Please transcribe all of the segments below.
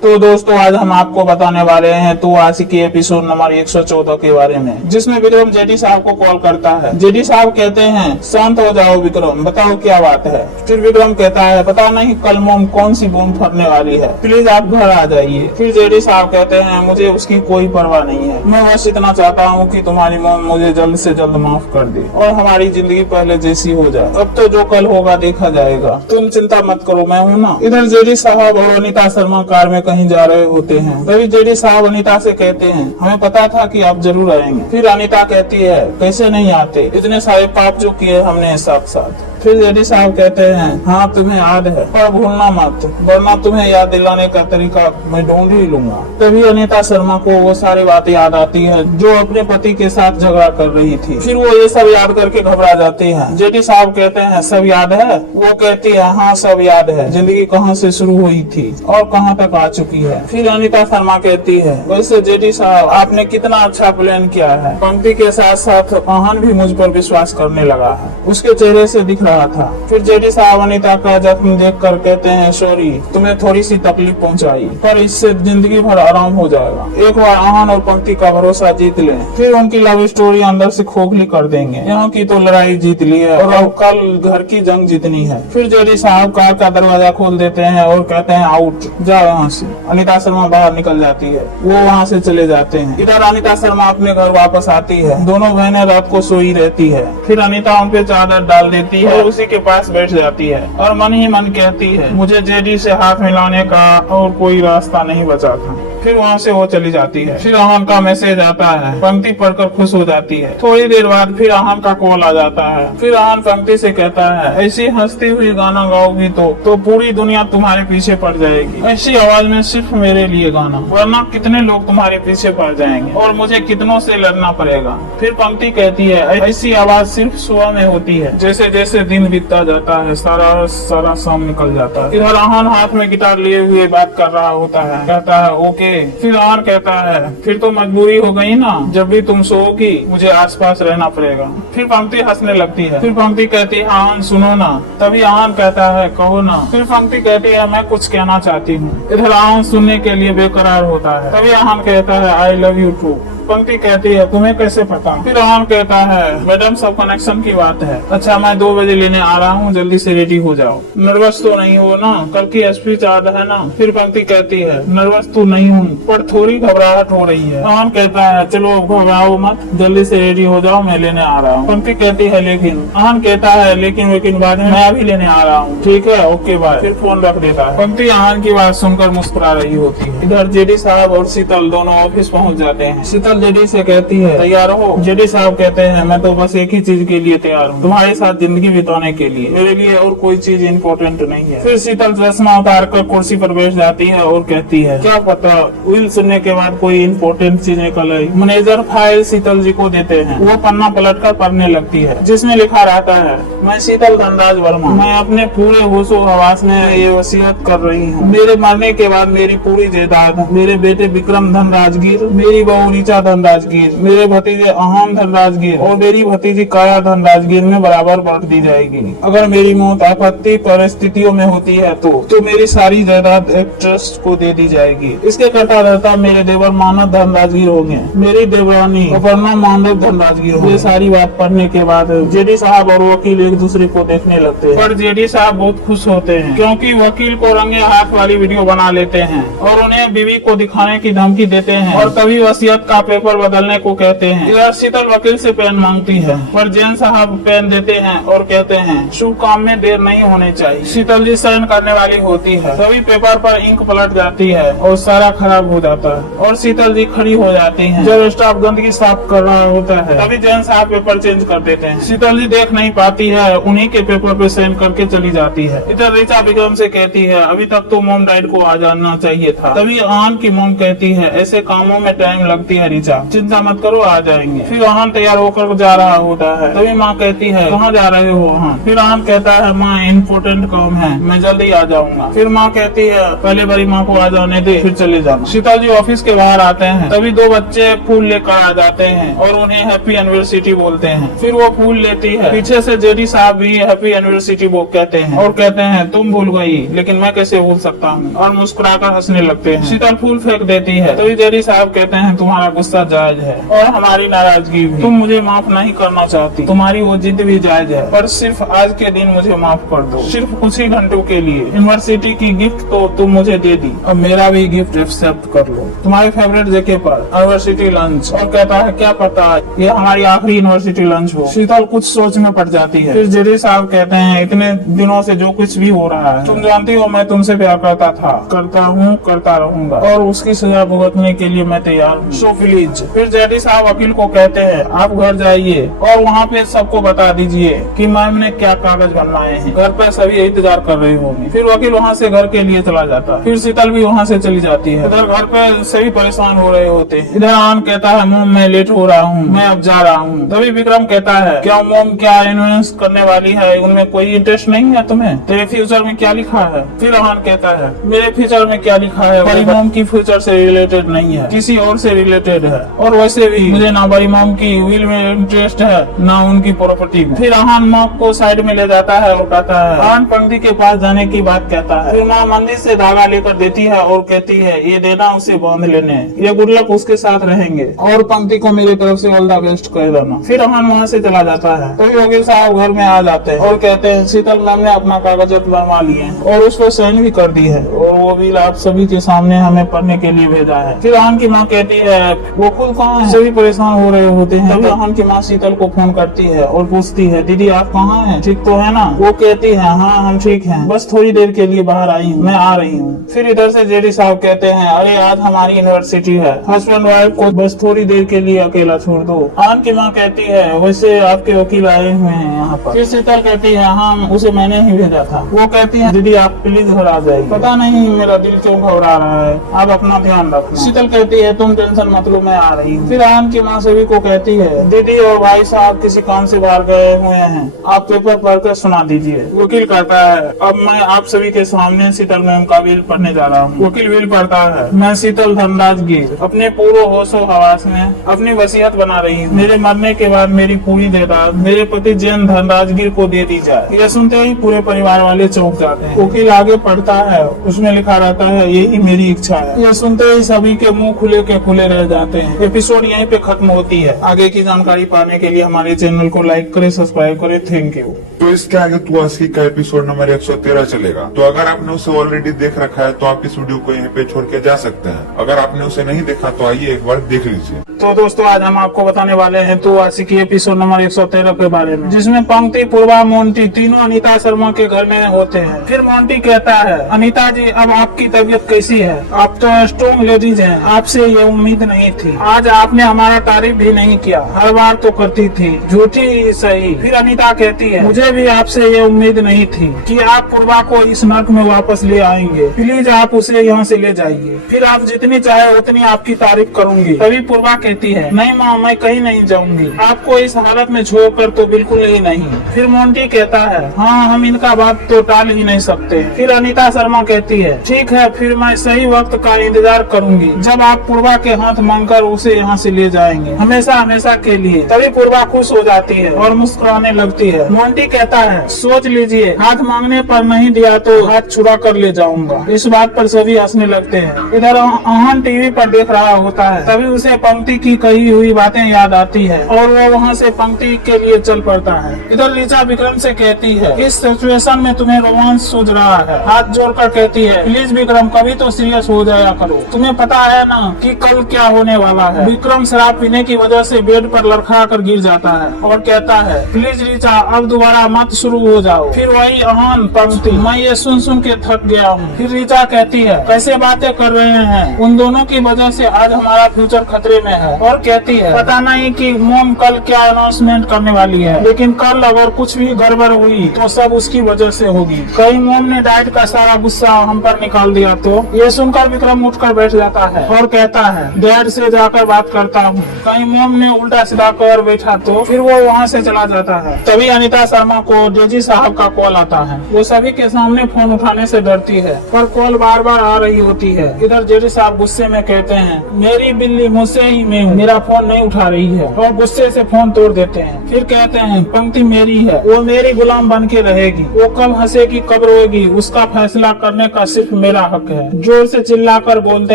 तो दोस्तों आज हम आपको बताने वाले हैं तो आशिकी एपिसोड नंबर 114 के बारे में, जिसमें विक्रम जेडी साहब को कॉल करता है। जेडी साहब कहते हैं शांत हो जाओ विक्रम, बताओ क्या बात है। फिर विक्रम कहता है पता नहीं कल मोम कौन सी बूंद फटने वाली है, प्लीज आप घर आ जाइए। फिर जेडी साहब कहते हैं मुझे उसकी कोई परवाह नहीं है, मैं बस इतना चाहता हूँ कि तुम्हारी मोम मुझे जल्द से जल्द माफ कर दे और हमारी जिंदगी पहले जैसी हो जाए। अब तो जो कल होगा देखा जाएगा, तुम चिंता मत करो, मैं हूँ ना। इधर जेडी साहब और अनीता शर्मा कार में कहीं जा रहे होते हैं, तभी जेडी साहब अनीता से कहते हैं हमें पता था कि आप जरूर आएंगे। फिर अनीता कहती है कैसे नहीं आते, इतने सारे पाप जो किए हमने साथ साथ। फिर जेडी साहब कहते हैं हाँ तुम्हें याद है, पर भूलना मत वरना तुम्हें याद दिलाने का तरीका मैं ढूंढ ही लूंगा। तभी अनीता शर्मा को वो सारी बातें याद आती है जो अपने पति के साथ झगड़ा कर रही थी। फिर वो ये सब याद करके घबरा जाती है। जेडी साहब कहते हैं सब याद है? वो कहती है हाँ सब याद है, जिंदगी कहाँ से शुरू हुई थी और कहाँ तक आ चुकी है। फिर अनीता शर्मा कहती है वैसे जेडी साहब आपने कितना अच्छा प्लान किया है। पंक्ति के साथ साथ आहन भी मुझ पर विश्वास करने लगा है, उसके चेहरे से दिख रहा था। फिर जेडी साहब अनीता का जख्म देखकर कहते हैं सॉरी तुम्हें थोड़ी सी तकलीफ पहुंचाई, पर इससे जिंदगी भर आराम हो जाएगा। एक बार आहन और पंक्ति का भरोसा जीत लें, फिर उनकी लव स्टोरी अंदर से खोखली कर देंगे। यहाँ की तो लड़ाई जीत ली है और अब कल घर की जंग जीतनी है। फिर जेडी साहब कार का दरवाजा खोल देते हैं और कहते हैं आउट, जाओ यहाँ से। अनीता शर्मा बाहर निकल जाती है, वो वहाँ से चले जाते हैं। इधर अनीता शर्मा अपने घर वापस आती है, दोनों बहनें रात को सोई रहती है। फिर अनीता उन पे चादर डाल देती है और उसी के पास बैठ जाती है और मन ही मन कहती है मुझे जेडी से हाथ मिलाने का और कोई रास्ता नहीं बचा था। फिर वहाँ से वो चली जाती है। फिर आहन का मैसेज आता है, पंक्ति पढ़कर खुश हो जाती है। थोड़ी देर बाद फिर आहन का कॉल आ जाता है। फिर आहन पंक्ति से कहता है ऐसी हंसती हुई गाना गाओगी तो पूरी दुनिया तुम्हारे पीछे पड़ जाएगी। ऐसी आवाज में सिर्फ मेरे लिए गाना, वरना कितने लोग तुम्हारे पीछे पड़ जाएंगे और मुझे कितनों से लड़ना पड़ेगा। फिर पंक्ति कहती है ऐसी आवाज सिर्फ सुबह में होती है, जैसे जैसे दिन बीतता जाता है सारा शाम निकल जाता है। इधर आहन हाथ में गिटार लिए हुए बात कर रहा होता है, कहता है ओके। फिर आहन कहता है फिर तो मजबूरी हो गई ना, जब भी तुम सोओगी मुझे आसपास रहना पड़ेगा। फिर पंक्ति हंसने लगती है। फिर पंक्ति कहती है आहन सुनो ना, तभी आहन कहता है कहो ना। फिर पंक्ति कहती है मैं कुछ कहना चाहती हूँ। इधर आहन सुनने के लिए बेकरार होता है, तभी आहन कहता है आई लव यू टू। पंक्ति कहती है तुम्हें कैसे पता। फिर आहन कहता है मैडम सब कनेक्शन की बात है। अच्छा मैं 2 बजे लेने आ रहा हूँ, जल्दी से रेडी हो जाओ। नर्वस तो नहीं हो ना, कल की एसपी चार्ट है ना। फिर पंक्ति कहती है नर्वस तो नहीं हूँ पर थोड़ी घबराहट हो रही है। आहन कहता है चलो घबराओ मत, जल्दी से रेडी हो जाओ, मैं लेने आ रहा हूँ। पंक्ति कहती है लेकिन। आहन कहता है लेकिन बाद में मैं अभी लेने आ रहा हूँ, ठीक है ओके बाय। फिर फोन रख देता है। पंक्ति आहन की बात सुनकर मुस्कुरा रही होती है। इधर जेडी साहब और शीतल दोनों ऑफिस पहुँच जाते हैं। शीतल जेडी से कहती है तैयार हो। जेडी साहब कहते हैं मैं तो बस एक ही चीज के लिए तैयार हूँ, तुम्हारे साथ जिंदगी बिताने के लिए, मेरे लिए और कोई चीज इम्पोर्टेंट नहीं है। फिर शीतल चश्मा उतार कर कुर्सी पर बैठ जाती है और कहती है क्या पता विल सुनने के बाद कोई इम्पोर्टेंट चीज निकल आई। मैनेजर फाइल शीतल जी को देते हैं, वो पन्ना पलट कर पढ़ने लगती है, जिसमें लिखा रहता है मैं शीतल धनराज वर्मा, मैं अपने पूरे होशो हवास में ये वसीयत कर रही हूँ, मेरे मरने के बाद मेरी पूरी जायदाद मेरे बेटे विक्रम धनराजगीर, मेरी बहू ऋचा धनराजगीर, मेरे भतीजे आहन धनराजगीर और मेरी भतीजी काया धनराजगीर में बराबर बांट दी जाएगी। अगर मेरी मौत आपत्ति परिस्थितियों में होती है तो मेरी सारी जायदाद एक ट्रस्ट को दे दी जाएगी। इसके कर्ता धर्ता मेरे देवर मानव धनराजगीर होंगे, मेरी देवरानी अपर्णा मानव धनराजगीर होंगे। ये सारी बात पढ़ने के बाद जेडी साहब और वकील एक दूसरे को देखने लगते हैं, पर जेडी साहब बहुत खुश होते हैं क्योंकि वकील को रंगे हाथ वाली वीडियो बना लेते हैं और उन्हें बीवी को दिखाने की धमकी देते हैं और तभी वसीयत का पेपर बदलने को कहते हैं। इधर शीतल वकील से पेन मांगती है, पर जैन साहब पेन देते हैं और कहते हैं शुभ काम में देर नहीं होनी चाहिए। शीतल जी साइन करने वाली होती है, तभी पेपर पर इंक पलट जाती है और सारा खराब हो जाता है और शीतल जी खड़ी हो जाती हैं। जब स्टाफ गंदगी साफ कर रहा होता है तभी जैन साहब पेपर चेंज कर देते हैं। शीतल जी देख नहीं पाती है, उन्हीं के पेपर पे साइन करके चली जाती है। इधर ऋचा विक्रम से कहती है अभी तक तो मोम डैड को आ जाना चाहिए था। तभी आहन की मोम कहती है ऐसे कामों में टाइम लगती है रीचा, चिंता मत करो आ जाएंगे। फिर आहान तैयार होकर जा रहा होता है, तभी माँ कहती है कहाँ जा रहे हो आहान? फिर आहान कहता है माँ इम्पोर्टेंट काम है, मैं जल्दी आ जाऊंगा। फिर माँ कहती है पहले बड़ी माँ को आ जाने दे फिर चले जाना। शीतल जी ऑफिस के बाहर आते हैं, तभी दो बच्चे फूल लेकर आ जाते हैं और उन्हें हैप्पी एनिवर्सरी बोलते हैं। फिर वो फूल लेती है, पीछे से जेडी साहब भी हैप्पी एनिवर्सरी कहते हैं और कहते हैं तुम भूल गई लेकिन मैं कैसे भूल सकता हूँ, और मुस्कुराकर हंसने लगते हैं। शीतल फूल फेंक देती है, तभी जेडी साहब कहते हैं तुम्हारा गुस्सा जायज है और हमारी नाराजगी भी, तुम मुझे माफ नहीं करना चाहती, तुम्हारी वो जिद भी जायज है, पर सिर्फ आज के दिन मुझे माफ कर दो, सिर्फ कुछ ही घंटों के लिए। यूनिवर्सिटी की गिफ्ट तो तुम मुझे दे दी, अब मेरा भी गिफ्ट एक्सेप्ट कर लो, तुम्हारे फेवरेट जगह पर यूनिवर्सिटी लंच। और कहता है क्या पता ये हमारी आखिरी यूनिवर्सिटी लंच हो। शीतल कुछ सोच में पड़ जाती है। फिर जेडी साहब कहते हैं इतने दिनों से जो कुछ भी हो रहा है तुम जानती हो मैं तुमसे प्यार करता था, करता हूँ, करता रहूंगा और उसकी सजा भुगतने के लिए मैं तैयार हूँ, सो प्लीज। फिर जेडी साहब वकील को कहते हैं आप घर जाइए और वहाँ पे सबको बता दीजिए कि मैम ने क्या कागज बनवाए हैं, घर पे सभी इंतजार कर रहे होंगे। फिर वकील वहाँ से घर के लिए चला जाता है। फिर शीतल भी वहाँ से चली जाती है। इधर घर पे सभी परेशान हो रहे होते हैं। इधर आन कहता है मोम मैं लेट हो रहा हूँ, मैं अब जा रहा हूँ। तभी विक्रम कहता है क्या मोम क्या इन्वेस्ट करने वाली है, उनमें कोई इंटरेस्ट नहीं है तुम्हें, तेरे फ्यूचर में क्या लिखा है? फिर आन कहता है मेरे फ्यूचर में क्या लिखा है बड़ी मोम की फ्यूचर से रिलेटेड नहीं है, किसी और से रिलेटेड है, और वैसे भी मुझे ना बड़ी मोम की विल में इंटरेस्ट है ना उनकी प्रॉपर्टी में। फिर आहान माँ को साइड में ले जाता है और कहता है आहान पंक्ति के पास जाने की बात कहता है। फिर माँ मंदिर से धागा लेकर देती है और कहती है ये देना उसे बांध लेने, ये गुड लक उसके साथ रहेंगे और पंक्ति को मेरी तरफ से ऑल द बेस्ट कह देना। फिर आहान वहाँ से चला जाता है। तभी वकील साहब घर में आ जाते हैं और कहते हैं शीतल मैम ने अपना कागजात बनवा लिए और उस पर साइन भी कर दी है और वो बिल आप सभी के सामने हमें पढ़ने के लिए भेजा है। फिर आहान की माँ कहती है वो खुद कहाँ है, सभी परेशान हो रहे होते हैं। तभी आहान की माँ शीतल को फोन करती है और पूछती है दीदी आप कहाँ हैं, ठीक तो है ना? वो कहती है हाँ हम ठीक हैं, बस थोड़ी देर के लिए बाहर आई हूँ, मैं आ रही हूँ। फिर इधर से जेडी साहब कहते हैं अरे आज हमारी यूनिवर्सिटी है, हस्बैंड वाइफ को बस थोड़ी देर के लिए अकेला छोड़ दो। आहान की माँ कहती है वैसे आपके वकील आए हुए हैं यहाँ पर। फिर शीतल कहती है हाँ उसे मैंने ही भेजा था। वो कहती है दीदी आप प्लीज घर आ जाइए, पता नहीं मेरा दिल क्यों घबरा रहा है, आप अपना ध्यान रखना। शीतल कहती है तुम टेंशन मत लो मैं आ रही हूँ। फिर आहान की माँ सभी को कहती है दीदी और भाई साहब किसी काम से बाहर गए हुए हैं, आप पेपर पढ़कर सुना दीजिए। वकील कहता है अब मैं आप सभी के सामने शीतल मैम का बिल पढ़ने जा रहा हूँ। वकील बिल पढ़ता है मैं शीतल धनराज गिर अपने पूरे होशो हवास में अपनी वसीयत बना रही हूँ, मेरे मरने के बाद मेरी पूरी जायदाद मेरे पति जैन धनराज गिर को दे दी जाए। यह सुनते ही पूरे परिवार वाले चौंक जाते हैं। वकील आगे पढ़ता है, उसमें लिखा रहता है यही मेरी इच्छा है। यह सुनते ही सभी के मुंह खुले के खुले रह जाते हैं। एपिसोड यहीं पे खत्म होती है। आगे की जानकारी पाने के लिए हमारे चैनल को लाइक करें, सब्सक्राइब करें। Thank you. तो इसके आगे तुआसी का एपिसोड नंबर 113 चलेगा। तो अगर आपने उसे ऑलरेडी देख रखा है तो आप इस वीडियो को यहाँ पे छोड़ के जा सकते हैं। अगर आपने उसे नहीं देखा तो आइए एक बार देख लीजिए। तो दोस्तों आज हम आपको बताने वाले हैं तुआसी की एपिसोड नंबर 113 के बारे में, जिसमें पंक्ति, पूर्वा, मोंटी तीनों अनीता शर्मा के घर में होते हैं। फिर मोंटी कहता है अनीता जी अब आपकी तबीयत कैसी है? आप तो स्ट्रॉन्ग लेडीज हैं, आपसे ये उम्मीद नहीं थी। आज आपने हमारा तारीफ भी नहीं किया, हर बार तो करती थी, झूठी ही सही। फिर अनीता कहती है मुझे भी आपसे ये उम्मीद नहीं थी कि आप पूर्वा को इस नर्क में वापस ले आएंगे, प्लीज आप उसे यहाँ से ले जाइए, फिर आप जितनी चाहे उतनी आपकी तारीफ करूंगी। तभी पूर्वा कहती है नहीं माँ मैं कहीं नहीं जाऊंगी, आपको इस हालत में छोड़कर तो बिल्कुल ही नहीं। फिर मोंटी कहता है हाँ हम इनका बात तो टाल ही नहीं सकते। फिर अनीता शर्मा कहती है ठीक है फिर मैं सही वक्त का इंतजार करूंगी जब आप पूर्वा के हाथ मांगकर उसे यहाँ से ले जाएंगे, हमेशा हमेशा के लिए। तभी पूर्वा खुश हो जाती है और मुस्कुराने लगती है। मोंटी कहता है सोच लीजिए हाथ मांगने पर नहीं दिया तो हाथ छुड़ा कर ले जाऊंगा। इस बात पर सभी हंसने लगते हैं। इधर आहान टीवी पर देख रहा होता है, तभी उसे पंक्ति की कही हुई बातें याद आती है और वो वहाँ से पंक्ति के लिए चल पड़ता है। इधर रीचा विक्रम से कहती है इस सिचुएशन में तुम्हें रोमांस सूझ रहा है, हाथ जोड़कर कहती है प्लीज विक्रम कभी तो सीरियस हो जाया करो, तुम्हें पता है ना कि कल क्या होने वाला है। विक्रम शराब पीने की वजह से बेड पर लड़खड़ा कर गिर जाता है और कहता है प्लीज रीचा अब दोबारा मत शुरू हो जाओ। फिर वही आहान पंक्ति मैं ये सुन सुन के थक गया हूँ। फिर रीचा कहती है कैसे बातें कर रहे हैं, उन दोनों की वजह से आज हमारा फ्यूचर खतरे में है। है और कहती है पता नहीं कि मोम कल क्या अनाउंसमेंट करने वाली है, लेकिन कल अगर कुछ भी गड़बड़ हुई तो सब उसकी वजह से होगी। कहीं मोम ने डैड का सारा गुस्सा हम पर निकाल दिया तो। ये सुनकर विक्रम उठकर बैठ जाता है और कहता है डैड से जाकर बात करता हूँ। कहीं मोम ने उल्टा सीधा कर बैठा तो फिर वो वहाँ से चला जाता है। तभी अनीता शर्मा को डेजी साहब का कॉल आता है। वो सभी के सामने फोन उठाने से डरती है, पर कॉल बार बार आ रही होती है। इधर जेडी साहब गुस्से में कहते हैं मेरी बिल्ली मुझसे ही में हूँ, मेरा फोन नहीं उठा रही है, और गुस्से से फोन तोड़ देते हैं। फिर कहते हैं पंक्ति मेरी है, वो मेरी गुलाम बन के रहेगी, वो कब हंसेगी कब रोएगी उसका फैसला करने का सिर्फ मेरा हक है। जोर से चिल्लाकर बोलते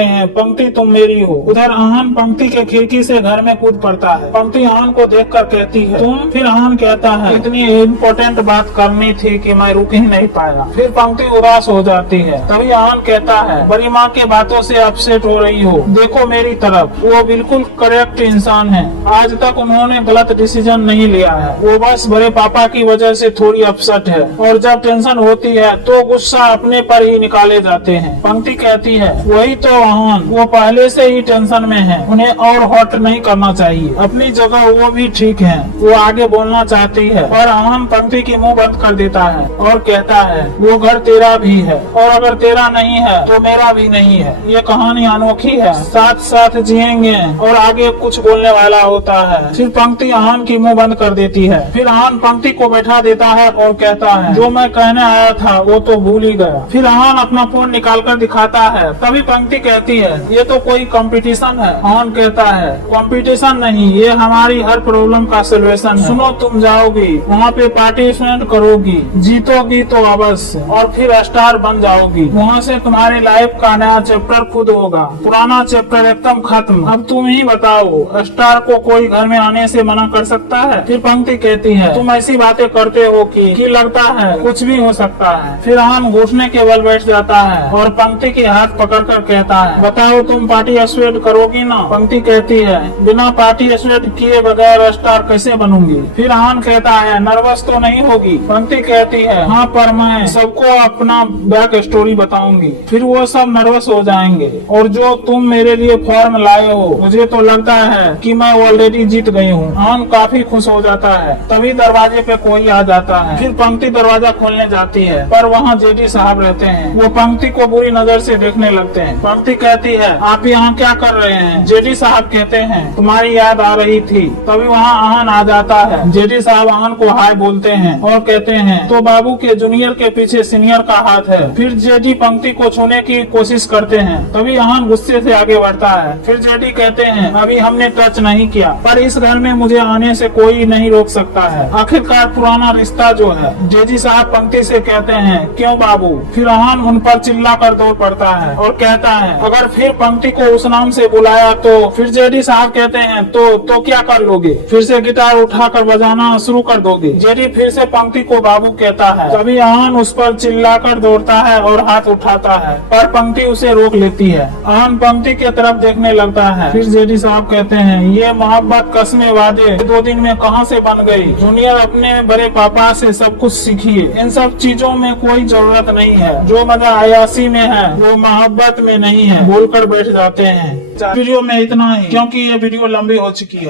हैं पंक्ति तुम मेरी हो। उधर आहन पंक्ति के खिड़की से घर में कूद पड़ता है। पंक्ति आहन को देखकर कहती है तुम। फिर आहन कहता है इतनी इम्पोर्टेंट बात करनी थी कि मैं रुक ही नहीं पाया। फिर पंक्ति उदास हो जाती है। तभी आहन कहता है बड़ी माँ के बातों से अपसेट हो रही हो, देखो मेरी तरफ, वो बिल्कुल करेक्ट इंसान है। आज तक उन्होंने गलत डिसीजन नहीं लिया है, वो बस बड़े पापा की वजह से थोड़ी अपसेट है, और जब टेंशन होती है तो गुस्सा अपने पर ही निकाले जाते हैं। पंक्ति कहती है वही तो आहन, वो पहले से ही टेंशन में है, उन्हें और हॉट नहीं करना चाहिए। अपनी जगह वो भी ठीक है, वो आगे बोलना चाहती है, और आहन पंक्ति की मुंह बंद कर देता है और कहता है वो घर तेरा भी है, और अगर तेरा नहीं है तो मेरा भी नहीं है। ये कहानी अनोखी है, साथ साथ जिएंगे, और आगे कुछ बोलने वाला होता है। फिर पंक्ति आहन की मुंह बंद कर देती है। फिर आहन पंक्ति को बैठा देता है और कहता है जो मैं कहने आया था वो तो भूल ही गया। फिर आहन अपना फोन निकाल कर दिखाता है। तभी पंक्ति कहती है ये तो कोई कंपटीशन है। आहन कहता है कंपटीशन नहीं, ये हमारी हर प्रॉब्लम का सोल्यूशन है। सुनो तुम जाओगी वहाँ पे पार्टिसिपेट करोगी, जीतोगी तो अवश्य, और फिर स्टार बन जाओगी। वहाँ से तुम्हारी लाइफ का नया चैप्टर खुद होगा, पुराना चैप्टर एकदम खत्म। अब तुम ही बताओ स्टार को कोई घर में आने से मना कर सकता है? फिर पंक्ति कहती है तुम ऐसी बातें करते हो कि लगता है कुछ भी हो सकता है। फिर आहन घुटने के बल बैठ जाता है और पंक्ति के हाथ पकड़कर कहता है बताओ तुम पार्टिसिपेट करोगी ना? पंक्ति कहती है बिना पार्टिसिपेट किए बगैर स्टार कैसे बनूंगी? फिर आहन कहता है नर्वस तो नहीं होगी? पंक्ति कहती है हाँ, पर मैं सबको अपना बैक स्टोरी बताऊंगी, फिर वो सब नर्वस हो जाएंगे, और जो तुम मेरे लिए फॉर्म लाए हो मुझे तो लगता है कि मैं ऑलरेडी जीत गई हूँ। आहन काफी खुश हो जाता है। तभी दरवाजे पे कोई आ जाता है। फिर पंक्ति दरवाजा खोलने जाती है, पर वहाँ जेडी साहब रहते हैं। वो पंक्ति को बुरी नजर से देखने लगते हैं। पंक्ति कहती है आप यहाँ क्या कर रहे हैं? जेडी साहब कहते हैं तुम्हारी याद आ रही थी। तभी वहाँ आहन आ जाता है। जेडी साहब आहन को हाय बोलते हैं और कहते हैं तो बाबू के जूनियर के पीछे सीनियर का हाथ है। फिर जेडी पंक्ति को छूने की कोशिश करते हैं। तभी आहन गुस्से से आगे बढ़ता है। फिर जेडी कहते हैं अभी हमने टच नहीं किया, पर इस घर में मुझे आने से कोई नहीं रोक सकता है, आखिरकार पुराना रिश्ता जो है। जेडी साहब पंक्ति से कहते हैं क्यों बाबू? फिर आहन उन पर चिल्ला कर दौड़ पड़ता है और कहता है अगर फिर पंक्ति को उस नाम से बुलाया तो? फिर जेडी साहब कहते हैं तो क्या कर लोगे? फिर से गिटार उठाकर बजाना शुरू कर दोगे? जेडी फिर से पंक्ति को बाबू कहता है। तभी आहन उस पर चिल्लाकर दौड़ता है और हाथ उठाता है, पर पंक्ति उसे रोक लेती है। आहन पंक्ति की तरफ देखने लगता है। फिर जेडी साहब कहते हैं ये मोहब्बत कसमें वादे 2 दिन में कहां से बन गई? जूनियर अपने बड़े पापा से सब कुछ सीखिए, इन सब चीजों में कोई जरूरत नहीं है। जो मजा अयासी में है वो मोहब्बत में नहीं है, बोलकर बैठ जाते हैं। वीडियो में इतना ही, क्योंकि ये वीडियो लंबी हो चुकी है।